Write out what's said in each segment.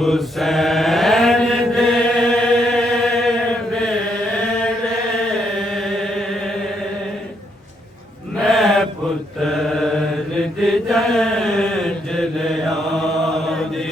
हुसैन दे बेड़े मैं पुत्र दी जंजल आंदी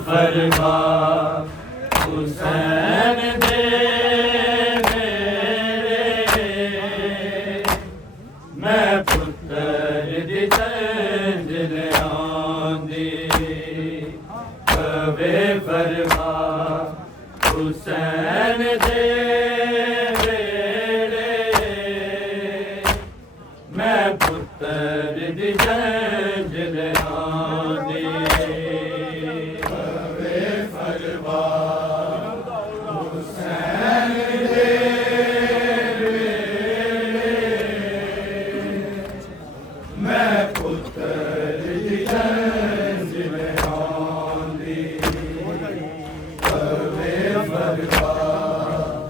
फरमा हुसैन दे मेरे मैं पुत्र दी जंजल आंदी कवे फरमा हुसैन दे मेरे मैं पुत्र दी जंजल आंदी फरमा हुसैन दे बेड़े मैं पुत्र दी जंजल आंदी कवे फरमा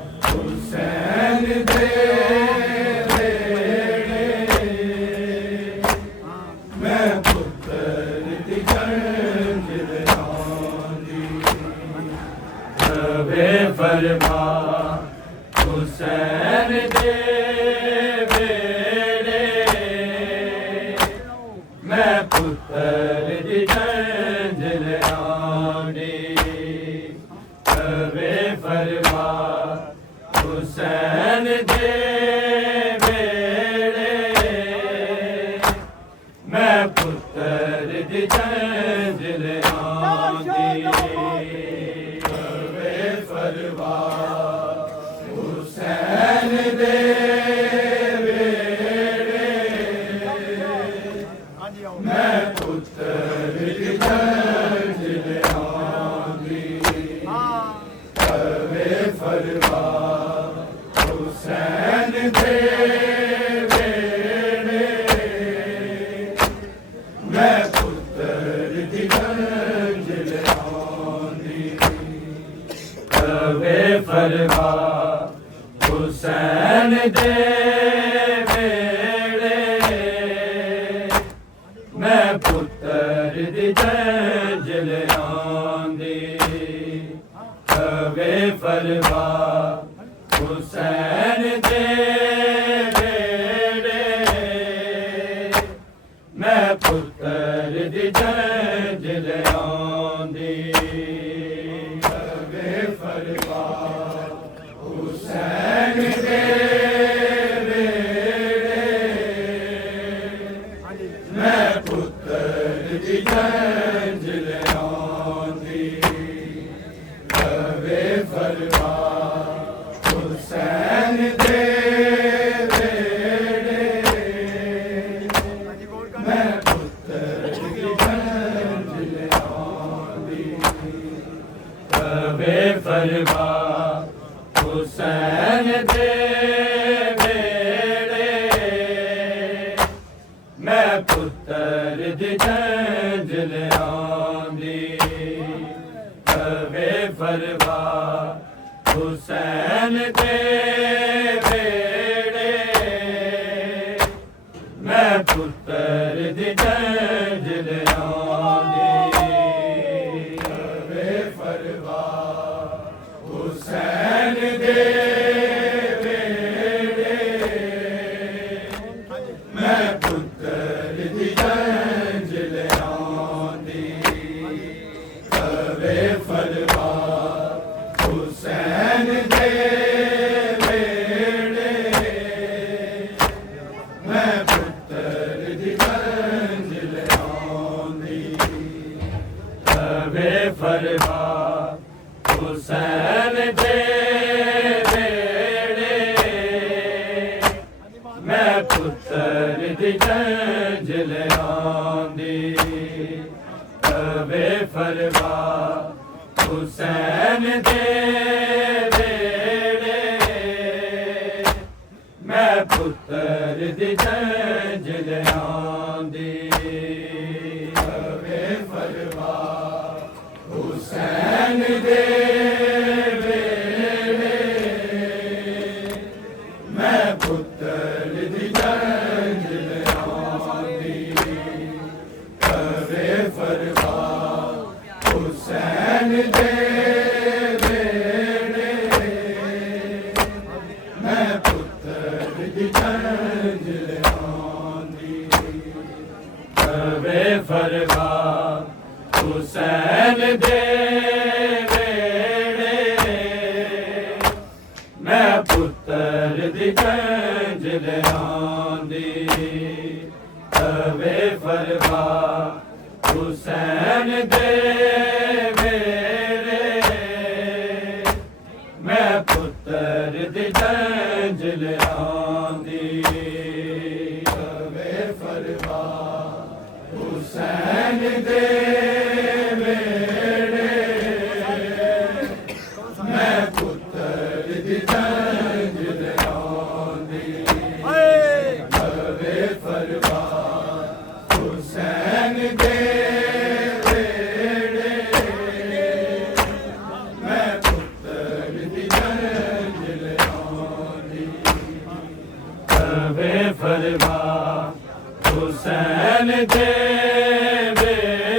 हुसैन दे बेड़े मैं पुत्र दी जंजल आंदी हुसैन दे बेड़े मैं पुत्र दी जंजल आंदी कवे फरमा हुसैन दे बेड़े मैं पुत्र दी जंजल आंदी कवे फरमा हुसैन दे बेड़े मैं पुत्र दी जंजल आंदी कवे फरमा हुसैन दे बेड़े मैं पुत्र दी जंजल आंदी कवे फरमा हुसैन दे बेड़े मैं पुत्र दी जंजल आंदी कवे फरमा हुसैन दे बेड़े मैं पुत्र दी जंजल आंदी कवे फरमा हुसैन दे बेड़े मैं पुत्र दी जंजल आंदी कवे फरमा हुसैन दे बेड़े मैं पुत्र दी जंजल आंदी कवे फरमा हुसैन दे बेड़े मैं पुत्र दी जंजल आंदी कवे फरमा हुसैन दे बेड़े मैं पुत्र दी जंजल आंदी कवे फरमा हुसैन दे वेड़े मैं पुत्र दी जंज लियांदी तवे फरवा हुसैन दे वेड़े मैं पुत्र दी जंज लियांदी तवे फरवा हुसैन दे वेड़े मैं पुत्र दी जंज लियांदी तवे फरवा हुसैन दे वेड़े मैं पुत्र दी जंज लियांदी तवे फरवा हुसैन दे वेड़े मैं पुत्र दी जंज लियांदी तवे फरवा हुसैन दे वेड़े मैं पुत्र दी जंज लियांदी तवे फरवा हुसैन दे वेड़े मैं पुत्र दी जंज लियांदी तवे फरवा हुसैन दे वेड़े मैं पुत्र दी जंज लियांदी तवे फरवा हुसैन दे वेड़े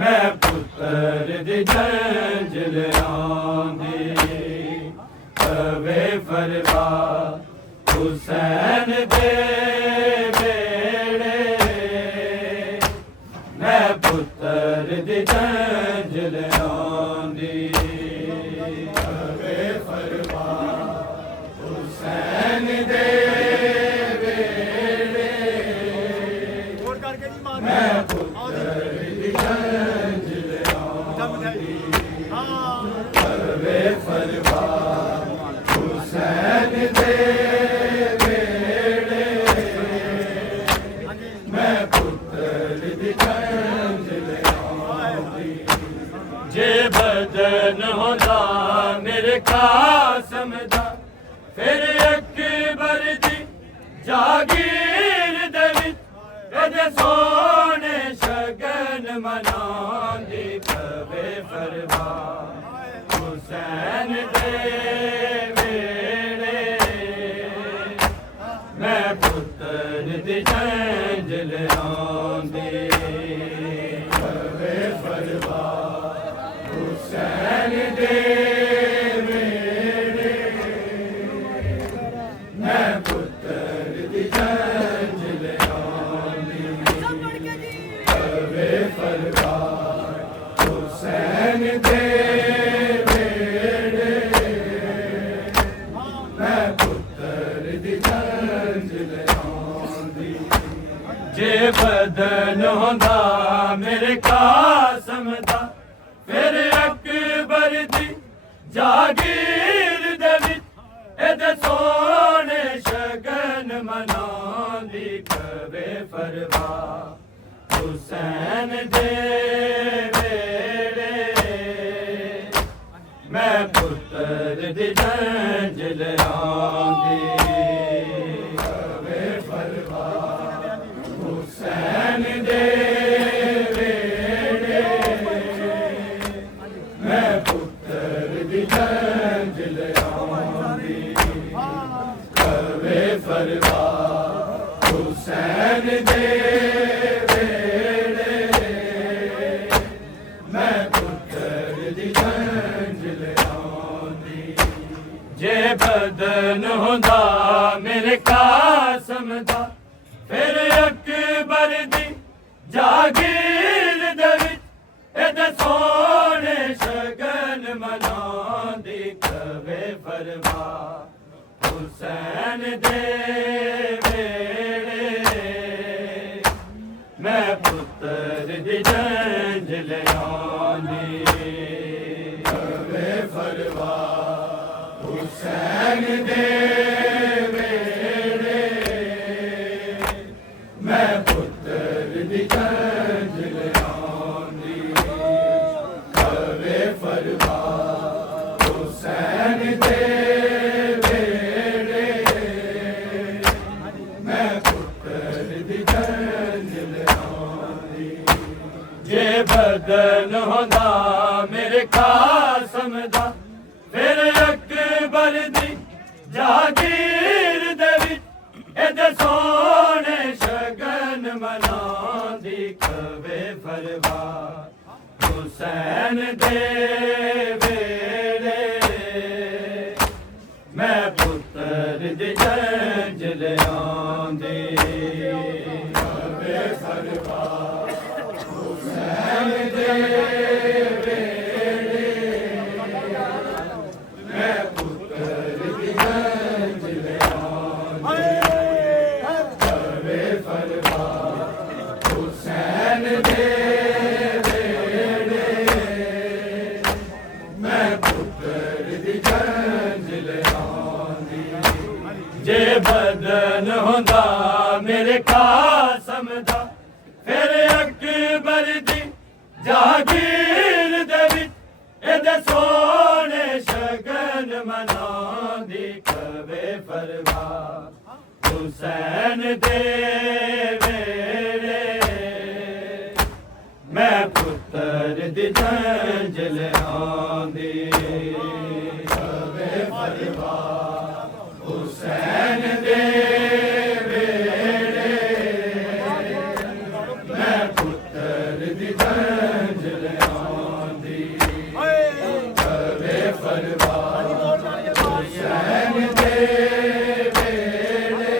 मैं पुत्र दी जंज लियांदी तवे फरवा हुसैन दे वेड़े मैं पुत्र दी जंज लियांदी तवे फरवा हुसैन दे मैं पुत्र दी जंज लियांदी तवे फरवा हुसैन दे वेड़े मैं पुत्र दी जंज लियांदी जे बदन होंदा मेरे कासम दा फिर अकबर दी जागीर दे विच ਇਹਦੇ ਸੋਹਣੇ ਸ਼ਗਨ ਮਨਾਉਂਦੀ ਤਵੇ ਫਰਵਾ ਹੁਸੈਨ ਦੇ ਵੇੜੇ ਮੈਂ ਪੁੱਤਰ ਦੀ ਜੰਜ ਲਿਆਉਂਦੀ ਤਵੇ ਫਰਵਾ ਹੁਸੈਨ ਦੇ ਵੇੜੇ ਮੈਂ ਪੁੱਤਰ ਦੀ ਜੰਜ फरवा हुसैन दे वेड़े मैं पुत्र दी जंज लियांदी जे बदन होंदा मेरे कासम दा फिर अकबर दी जागीर दे विच ਇਹਦੇ ਸੋਹਣੇ ਸ਼ਗਨ ਮਨਾਉਂਦੀ ਤਵੇ ਫਰਵਾ हुसैन दे वेड़े मैं पुत्र दी जंज लियांदी तवे फरवा हुसैन दे वेड़े मैं पुत्र दी जंज लियांदी तवे फरवा हुसैन दे जे बदन होंदा मेरे कासम दा फिर अकबर दी जागीर दे विच ਇਹਦੇ ਸੋਹਣੇ ਸ਼ਗਨ ਮਨਾਉਂਦੀ ਤਵੇ ਫਰਵਾ हुसैन दे वेड़े मैं पुत्र दी जंज लियांदी दी कवे फरवा हुसैन दे वेड़े मैं पुत्र दी जंजल आंदी कवे फरवा हुसैन दे वेड़े मैं पुत्र दी जंजल आंदी जे बदन होंदा मेरे कासम दा फिर अकबर दी जागीर दे विच एदे सोने शगन मनांदी कवे फरवा हुसैन दे वेड़े मैं पुत्र दी जंजल आंदी कवे फरवा हुसैन दे जे बदन होंदा मेरे कासम दा फिर अकबर दी जागीर दे विच एदे सोने शगन मनांदी कवे फरवा हुसैन दे वेड़े मैं पुत्र दी जंजल आंदी कवे फरवा हुसैन दे वेड़े मैं पुत्र दी जंजल आंदी कवे फरवा हुसैन दे वेड़े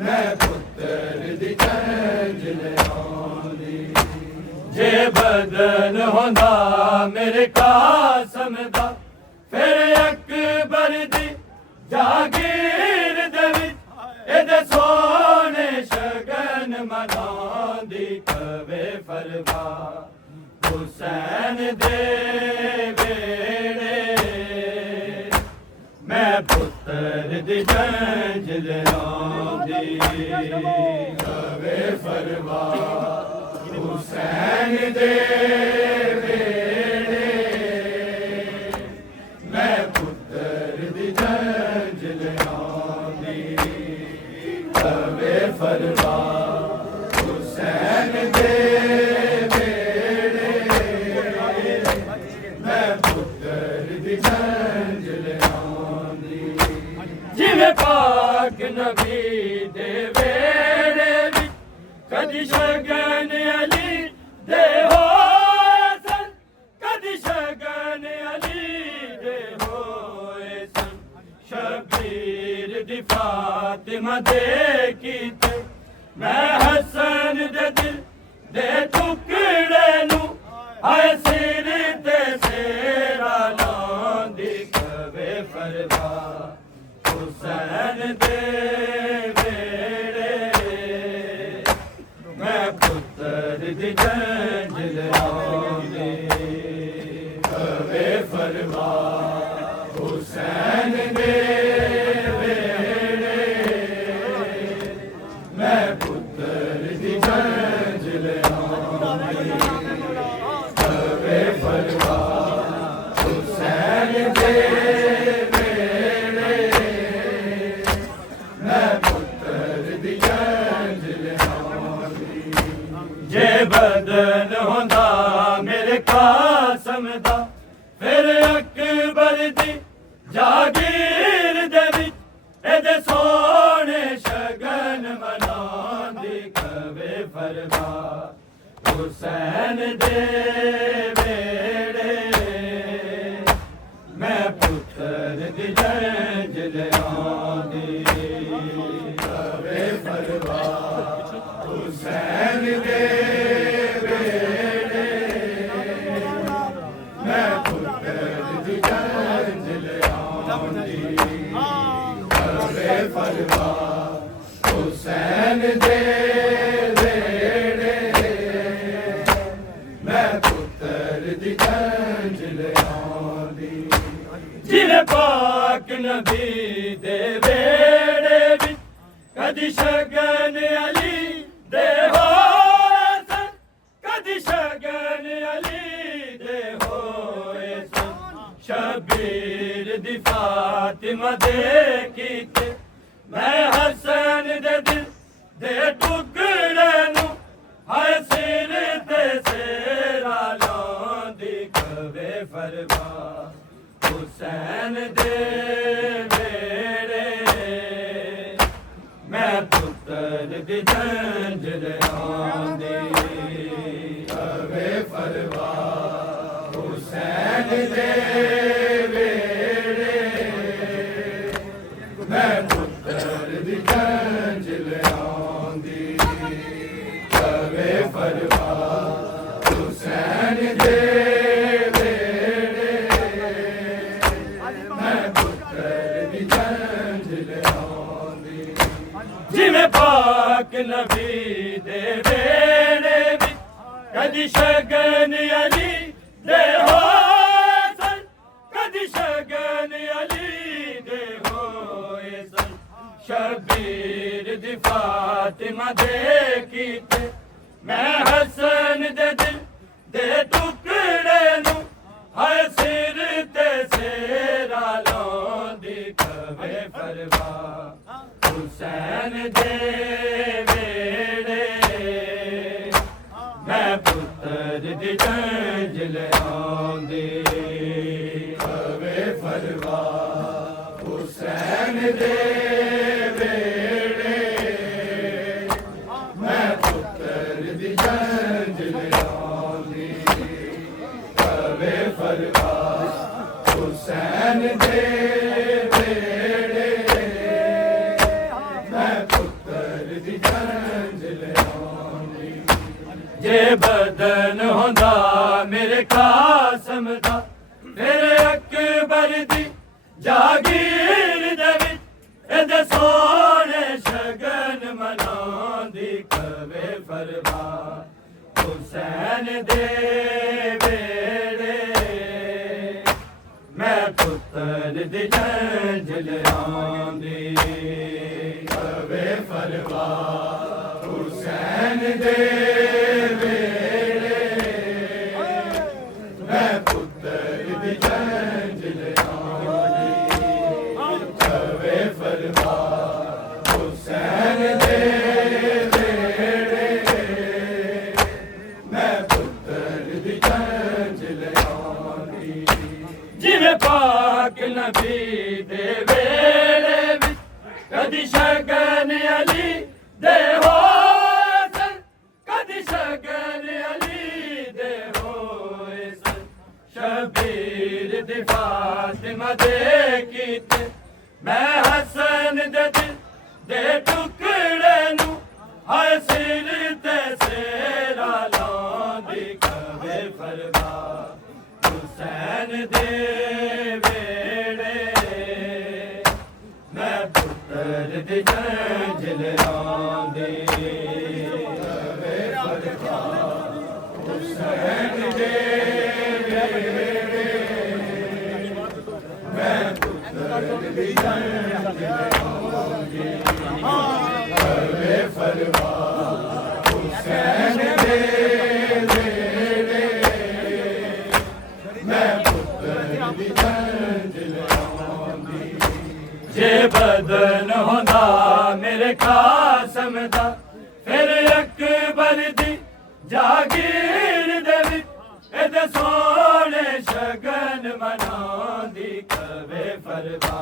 मैं पुत्र दी जंजल आंदी जे बदन होंदा मेरे कासम दा फिर अकबर दी जागीर दे विच एदे सोने शगन मनांदी कवे फरवा हुसैन दे वेड़े मैं पुत्र दी जंजल आंदी कवे फरवा हुसैन दे वेड़े मैं पुत्र दी जंजल आंदी कवे फरवा हुसैन दे वेड़े मैं पुत्र दी जंजल आंदी जिवें पाक नबी दे वेड़े विच कदी शगन अली दे होए सन कदी शगन अली दे होए सन शबीर दी फातिमा दे कीते मैं हसन दे दिल दे टुकड़े नू आए सिर ते सेरा लांदी कवे फरवा हुसैन दे वेड़े मैं पुत्र दी जंजल आंदी कवे फरवा हुसैन दे वेड़े मैं पुत्र दी जंजल आंदी कवे फरवा हुसैन दे वेड़े मैं पुत्र दी जंजल आंदी जे बदन होंदा मेरे कासम दा फिर अकबर दी जागीर दे विच एदे सोने शगन मनांदी कवे फरवा हुसैन दे वेड़े मैं पुत्र दी जंजल आंदी कवे फरवा हुसैन दे वेड़े मैं पुत्र दी जंजल आंदी कवे फरवा हुसैन दे वेड़े मैं दी जंजल आंदी जिवें पाक नबी दे वेड़े विच कदी शगन अली दे होए सन कदी शगन अली दे होए सन शबीर दी फातिमा दे कीते मैं हसन दे दिल दे टुकड़े नू हाय सिर ते सेरा लांदी कवे फरमा हुसैन दे वेड़े मैं पुत्र दी जंजल आंदी कवे फरमा हुसैन दे वेड़े मैं पुत्र दी जंजल आंदी कवे फरमा हुसैन दे वेड़े मैं पुत्र दी जंजल आंदी जिवें पाक नबी दे वेड़े विच कदी शगन अली दे होए सन कदी शगन अली दे होए सन शबीर दी फातिमा दे कीते मैं हसन दे दिल दे टुकड़े नू हाय सिर ते सेरा लांदी कवे फरमा हुसैन दे वेड़े मैं पुत्र दी जंजल आंदी कवे फरमा हुसैन दे वेड़े मैं पुत्र दी जंजल आंदी कवे फरमा हुसैन दे वेड़े मैं पुत्र दी जंजल आंदी जे बदन होंदा मेरे कासम दा मेरे अकबर दी जागीर दे विच एदे सोने शगन मनांदी कवे फरमा हुसैन दे वेड़े मैं पुत्र दी जंजल आंदी कवे फरमा हुसैन दे वेड़े मैं पुत्र दी जंजल आंदी कवे फरमा हुसैन दे वेड़े मैं पुत्र दी जंजल आंदी जिवें पाक नबी दे वेड़े विच कदी शगन अली दे होए सन कदी शगन अली दे होए सन शबीर दी फातिमा दे कीते मैं हसन दे दिल दे टुकड़े नू हाय सिर ते सेरा लांदी कवे फरमा हुसैन दे वेड़े मैं पुत्र दी जंजल आंदी कवे फरमा हुसैन दे वेड़े मैं पुत्र दी जंजल आंदी कवे फरमा हुसैन दे वेड़े मैं पुत्र दी जंजल आंदी जे बदन होंदा मेरे कासम दा फिर अकबर दी जागीर दे विच एदे सोने शगन मनांदी कवे फरमा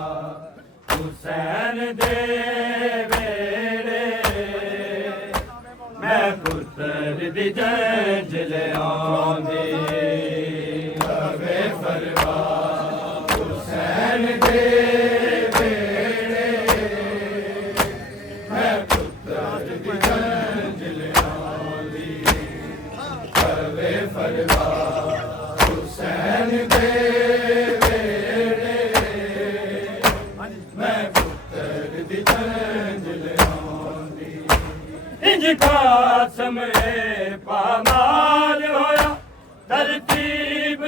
हुसैन दे वेड़े मैं पुत्र दी जंजल आंदी कवे फरमा हुसैन दे वेड़े मैं पुत्र दी जंजल आंदी कवे फरमा हुसैन दे वेड़े मैं पुत्र दी जंजल आंदी इंज कासम पामाल होया तरतीब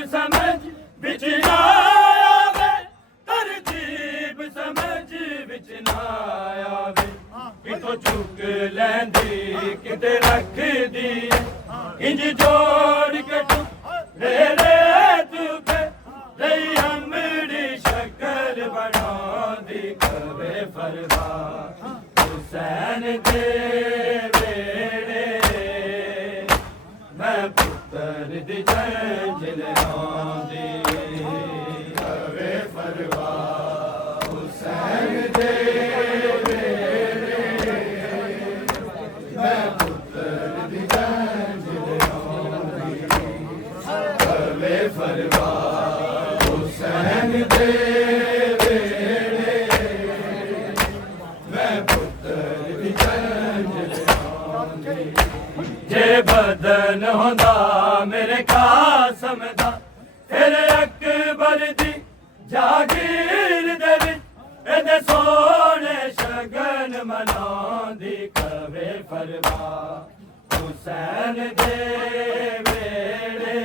मंजिल आंदी कवे परवाह हुसैन दे वेड़े मैं पुत्र दी मंजिल आंदी कवे परवाह हुसैन दे वेड़े मैं पुत्र दी मंजिल आंदी जे बदन होंदा मेरे कासम दा फिर अकबर दी जागीर दे विच एदे सोने शगन मनांदी कवे परवाह हुसैन दे वेड़े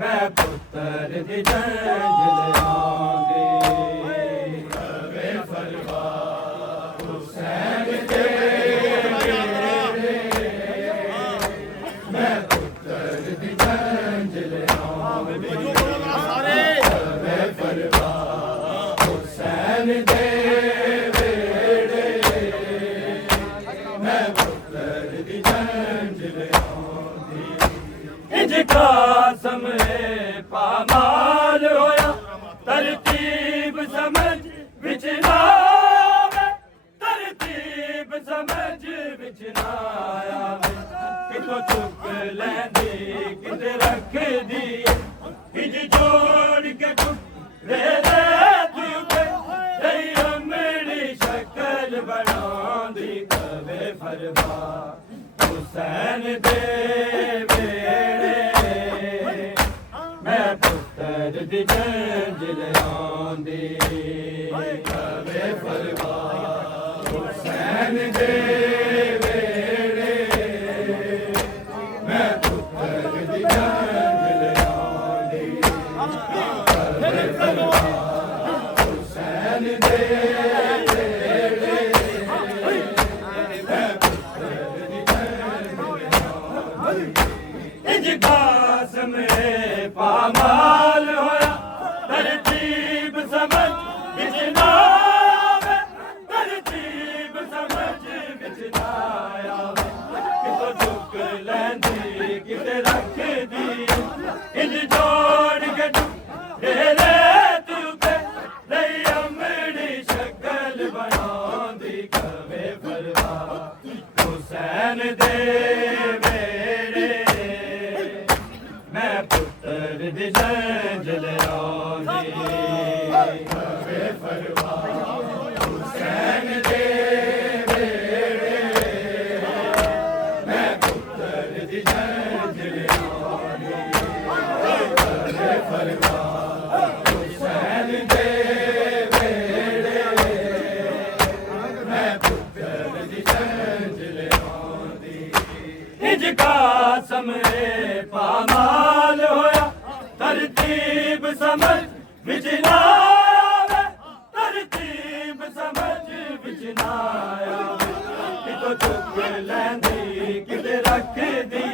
मैं पुत्र दी मंजिल आंदी कवे परवाह हुसैन दे मैं पुत्र दी मंजिल आंदी कवे परवाह हुसैन दे वेड़े मैं पुत्र दी मंजिल आंदी इंज कासम पामाल होया तरतीब समझ विच ना आवे तरतीब समझ विच ना आवे कितो चुक लैंदी किते रख दी इंज जोड़ के चुक रे रे तू पे तेरी अमड़ी शक्ल बनांदी कवे परवाह हुसैन दे वेड़े मैं पुत्र दी मंजिल आंदी कवे परवाह हुसैन दे वेड़े मैं पुत्र दी मंजिल आंदी कवे परवाह हुसैन दे वेड़े मैं पुत्र दी मंजिल आंदी इंज कासम पामाल होया तरतीब समझ विच ना आवे तरतीब समझ विच ना आवे कितो चुक लैंदी किते रख दी इंज जोड़ के रे रे तू पे रही अमड़ी शक्ल बनांदी कवे परवाह हुसैन दे वेड़े मैं पुत्र दी मंजिल आंदी कवे परवाह हुसैन दे वेड़े मैं पुत्र दी मंजिल आंदी कवे परवाह हुसैन दे वेड़े मैं पुत्र दी मंजिल आंदी इंज कासम पामाल होया तरतीब समझ विच ना आवे तरतीब समझ विच ना आवे कितो चुक लैंदी किते रख दी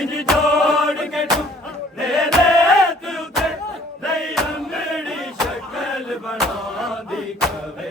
इंज जोड़ के रे रे तू ते रही अमड़ी शक्ल बनांदी कवे